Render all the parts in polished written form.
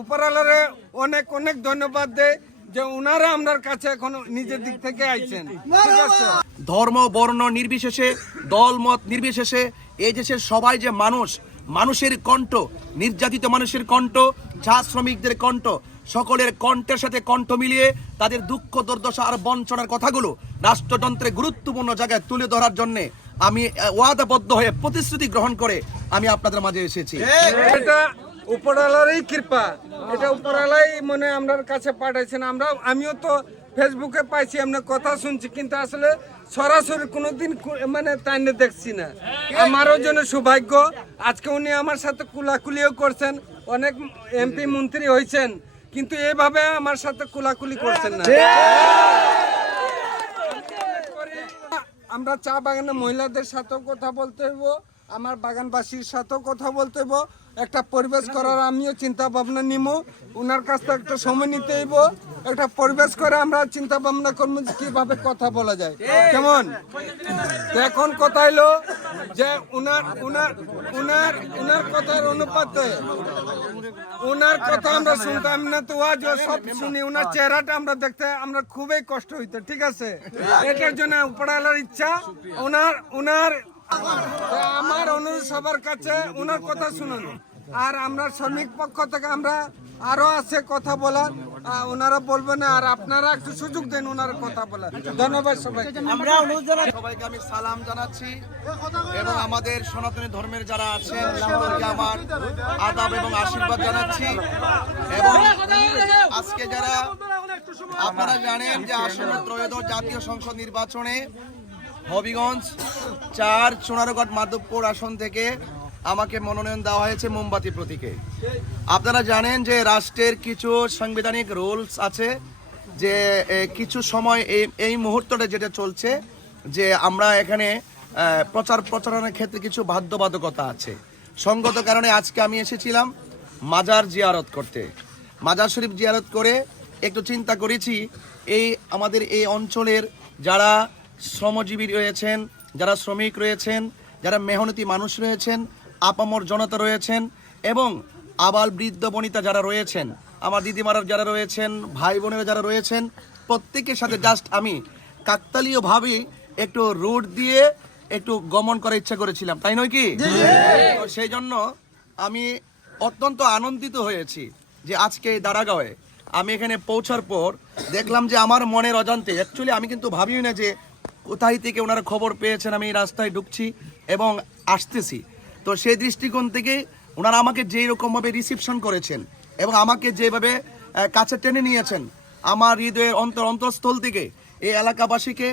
উপরালারে অনেক অনেক ধন্যবাদ দেয় যে ওনারা আমার কাছে এখন নিজের দিক থেকে আইছেন। ঠিক আছে, ধর্ম বর্ণ নির্বিশেষে, দল মত নির্বিশেষে এই দেশের সবাই যে মানুষের কণ্ঠ, নির্যাতিত মানুষের কণ্ঠ, চা শ্রমিকদের কণ্ঠ, সকলের কণ্ঠের সাথে কণ্ঠ মিলিয়ে তাদের দুঃখ দুর্দশা আর বঞ্চনার কথাগুলো রাষ্ট্রযন্ত্রে গুরুত্বপূর্ণ জায়গায় তুলে ধরার জন্য আমি ওয়াদাবদ্ধ হয়ে প্রতিশ্রুতি গ্রহণ করে আমি আপনাদের মাঝে এসেছি। এটা উপরালারই কৃপা, এটা উপরালাই মনে আমার কাছে পাঠাইছেন। আমিও তো ফেসবুকে পাইছি, আপনার কথা শুনছি, কিন্তু আসলে সরাসরি কোনোদিন মানে তাই দেখছি না। আমারও জন্য সৌভাগ্য, আজকে উনি আমার সাথে কুলাকুলিও করছেন, অনেক এমপি মন্ত্রী হয়েছেন, কিন্তু এভাবে আমার সাথে কুলাকুলি করছেন না। আমরা চা বাগানের মহিলাদের সাথেও কথা বলতে হইব, আমার বাগানবাসীর সাথেও কথা বলতে হইব, একটা পরিবেশ করার আমিও চিন্তা ভাবনা নিব, ওনার কাছ থেকে একটা সময় নিতে হইব, একটা পরিবেশ করে আমরা চিন্তা ভাবনা করবো যে কিভাবে কথা বলা যায়। কেমন এখন কথা হইলো যে উনার কথার অনুপাতে ওনার কথা আমরা শুনতাম না, তো আজ সব শুনি, ওনার চেহারাটা আমরা দেখতে আমরা খুবই কষ্ট হইতো। ঠিক আছে, এটার জন্য উপরালার ইচ্ছা, ওনার আমার অনুরোধ সবার কাছে ওনার কথা শুনুন। আর আমরা শ্রমিক পক্ষ থেকে আমরা আরো আছে কথা বলার, ওনারা বলবেন, আর আপনারা একটু সুযোগ দেন ওনার কথা বলার। ধন্যবাদ সবাই। সবাইকে আমি সালাম জানাচ্ছি এবং আমাদের সনাতনী ধর্মের যারা আছেন সকলকে আমার আদাব এবং আশীর্বাদ জানাচ্ছি। এবং আজকে যারা আপনারা জানেন যে আসন্ন ত্রয়োদশ জাতীয় সংসদ নির্বাচনে হবিগঞ্জ ৪ সোনারগড় মাধবপুর আসন থেকে আমাকে মনোনয়ন দেওয়া হয়েছে মোমবাতি প্রতীকে। আপনারা জানেন যে রাষ্ট্রের কিছু সাংবিধানিক রুলস আছে, যে কিছু সময় এই মুহূর্তটা যেটা চলছে, যে আমরা এখানে প্রচারণার ক্ষেত্রে কিছু বাধ্যবাধকতা আছে। সঙ্গত কারণে আজকে আমি এসেছিলাম মাজার জিয়ারত করতে। মাজার শরীফ জিয়ারত করে একটু চিন্তা করেছি, আমাদের এই অঞ্চলের যারা শ্রমজীবী রয়েছেন, যারা শ্রমিক রয়েছেন, যারা মেহনতি মানুষ রয়েছেন, আপামর জনতা রয়েছেন, এবং আবাল বৃদ্ধ বনিতা যারা রয়েছেন, আমার দিদিমারা যারা রয়েছেন, ভাই বোনেরা যারা রয়েছেন, প্রত্যেকের সাথে জাস্ট আমি কাকতালীয়ভাবে একটু রুট দিয়ে একটু গমন করার ইচ্ছা করেছিলাম, তাই নয় কি? তো সেই জন্য আমি অত্যন্ত আনন্দিত হয়েছি যে আজকে দাঁড়াগাঁওয়ে আমি এখানে পৌঁছার পর দেখলাম যে আমার মনের অজান্তে, অ্যাকচুয়ালি আমি কিন্তু ভাবিও না যে কোথায় থেকে ওনারা খবর পেয়েছেন আমি রাস্তায় ঢুকছি এবং আসতেছি। তো সেই দৃষ্টিকোণ থেকে ওনারা আমাকে যেই রকমভাবে রিসিপশন করেছেন এবং আমাকে যেভাবে কাছে টেনে নিয়েছেন, আমার হৃদয়ের অন্তঃস্থল থেকে এই এলাকাবাসীকে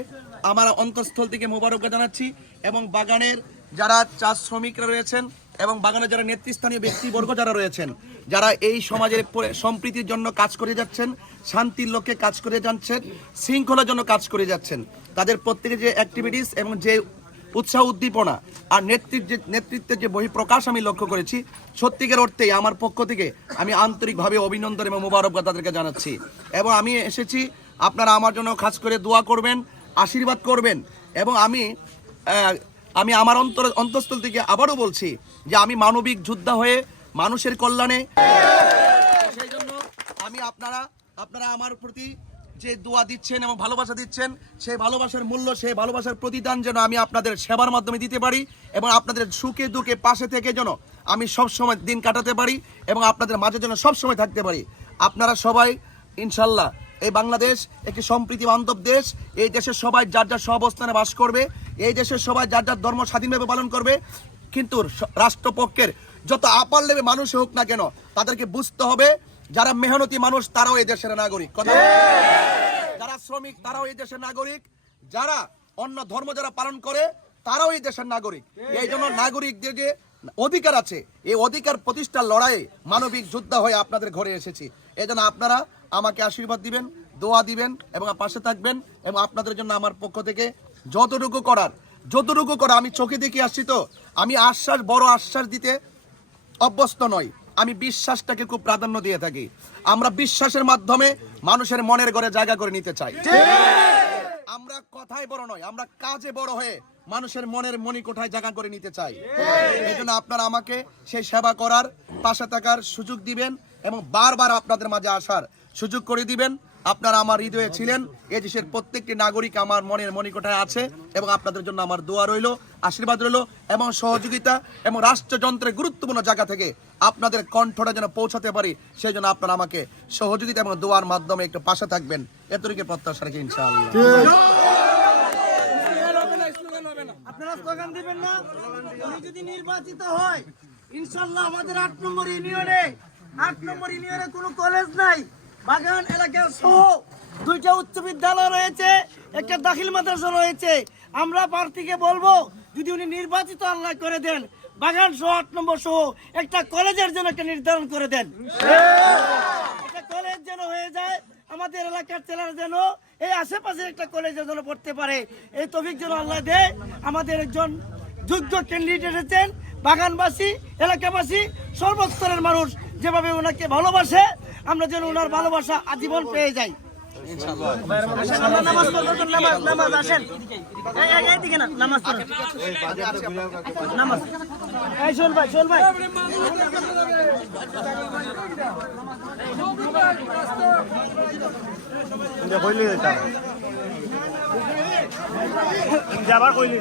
আমার অন্তঃস্থল থেকে মোবারক জানাচ্ছি। এবং বাগানের যারা চা শ্রমিকরা রয়েছেন এবং বাগানের যারা নেতৃস্থানীয় ব্যক্তিবর্গ যারা রয়েছেন, যারা এই সমাজের সম্প্রীতির জন্য কাজ করে যাচ্ছেন, শান্তির লক্ষ্যে কাজ করে যাচ্ছেন, শৃঙ্খলার জন্য কাজ করে যাচ্ছেন, তাদের প্রত্যেকের যে অ্যাক্টিভিটিস এবং যে উৎসাহ উদ্দীপনা আর নেতৃত্বের যে বহিঃপ্রকাশ আমি লক্ষ্য করেছি, সত্যিকার অর্থেই আমার পক্ষ থেকে আমি আন্তরিকভাবে অভিনন্দন এবং মোবারকবাদ তাদেরকে জানাচ্ছি। এবং আমি এসেছি, আপনারা আমার জন্য খাস করে দোয়া করবেন, আশীর্বাদ করবেন। এবং আমি আমার অন্তঃস্থল থেকে আবারও বলছি যে আমি মানবিক যোদ্ধা হয়ে মানুষের কল্যাণে, সেই জন্য আমি আপনারা আমার প্রতি যে দোয়া দিচ্ছেন এবং ভালোবাসা দিচ্ছেন, সেই ভালোবাসার মূল্য, সেই ভালোবাসার প্রতিদান যেন আমি আপনাদের সেবার মাধ্যমে দিতে পারি এবং আপনাদের সুখে দুঃখে পাশে থেকে যেন আমি সবসময় দিন কাটাতে পারি এবং আপনাদের মাঝে যেন সবসময় থাকতে পারি। আপনারা সবাই ইনশাল্লাহ, এই বাংলাদেশ একটি সম্প্রীতি বান্ধব দেশ, এই দেশের সবাই যার যার সহাবস্থানে বাস করবে, এই দেশের সবাই যার যার ধর্ম স্বাধীনভাবে পালন করবে, কিন্তু রাষ্ট্রপক্ষের যত আপার লেভেলের মানুষ হোক না কেন, তাদেরকে বুঝতে হবে যারা মেহনতি মানুষ তারাও এই দেশের নাগরিক, কথা যারা শ্রমিক তারাও এই দেশের নাগরিক, যারা অন্য ধর্ম যারা পালন করে তারাও এই দেশের নাগরিক। এই জন্য নাগরিকদের যে অধিকার আছে, এই অধিকার প্রতিষ্ঠার লড়াইয়ে মানবিক যোদ্ধা হয়ে আপনাদের ঘরে এসেছি। এই জন্য আপনারা আমাকে আশীর্বাদ দিবেন, দোয়া দিবেন এবং পাশে থাকবেন। এবং আপনাদের জন্য আমার পক্ষ থেকে যতটুকু করার আমি চোখে দেখে আসছি, তো আমি বড় আশ্বাস দিতে অভ্যস্ত নই, আমি বিশ্বাসটাকে খুব প্রাধান্য দিয়ে থাকি। আমরা বিশ্বাসের মাধ্যমে মানুষের মনের ঘরে জায়গা করে নিতে চাই। আমরা কথায় বড় নয়, আমরা কাজে বড় হয়ে মানুষের মনের মণিকোঠায় জায়গা করে নিতে চাই। এই জন্য আপনারা আমাকে সেই সেবা করার, পাশে থাকার সুযোগ দিবেন এবং বারবার আপনাদের মাঝে আসার সুযোগ করে দিবেন। আপনারা আমার হৃদয়ে ছিলেন। এই দেশের প্রত্যেকটি নাগরিক আমার মনের মণিকোঠায় আছে এবং আপনাদের জন্য আমার দোয়া রইল, আশীর্বাদ রইল এবং সহযোগিতা এবং রাষ্ট্রযন্ত্রের গুরুত্বপূর্ণ জায়গা থেকে আপনাদের কণ্ঠটা যেন পৌঁছাতে পারি, সেই জন্য আপনারা আমাকে সহযোগিতা এবং দোয়ার মাধ্যমে একটু পাশে থাকবেন, এতটুকু প্রত্যাশা রাখি ইনশাআল্লাহ। আপনারা স্লোগান দিবেন না? উনি যদি নির্বাচিত হয়, ইনশাআল্লাহ আমাদের 8 নম্বর ইউনিয়নে কোনো কলেজ নাই, বাগান এলাকা সহ 2টা উচ্চ বিদ্যালয় রয়েছে, একটা দাখিল মাদ্রাসা রয়েছে। আমরা প্রার্থীকে বলবো যদি উনি নির্বাচিত আল্লাহ করে দেন, বাগান সহ 8 নম্বর সহ একটা কলেজের জন্য একটা নির্ধারণ করে দেন। একটা কলেজ যেন হয়ে যায়, আমাদের এলাকার ছেলেরা যেন এই আশেপাশে একটা কলেজে যেন পড়তে পারে, এই তৌফিক যেন আল্লাহ দেয়। আমাদের একজন যোগ্য ক্যান্ডিডেট এসেছেন, বাগানবাসী এলাকাবাসী সর্বস্তরের মানুষ যেভাবে ওনাকে ভালোবাসে, আমরা যেন ওনার ভালোবাসা আজীবন পেয়ে যাই। নামাজ আসেন, এইদিকে না, নামাজ পড়েন। নামাজ এই শোন ভাই, শোন ভাই, যাবার কইলি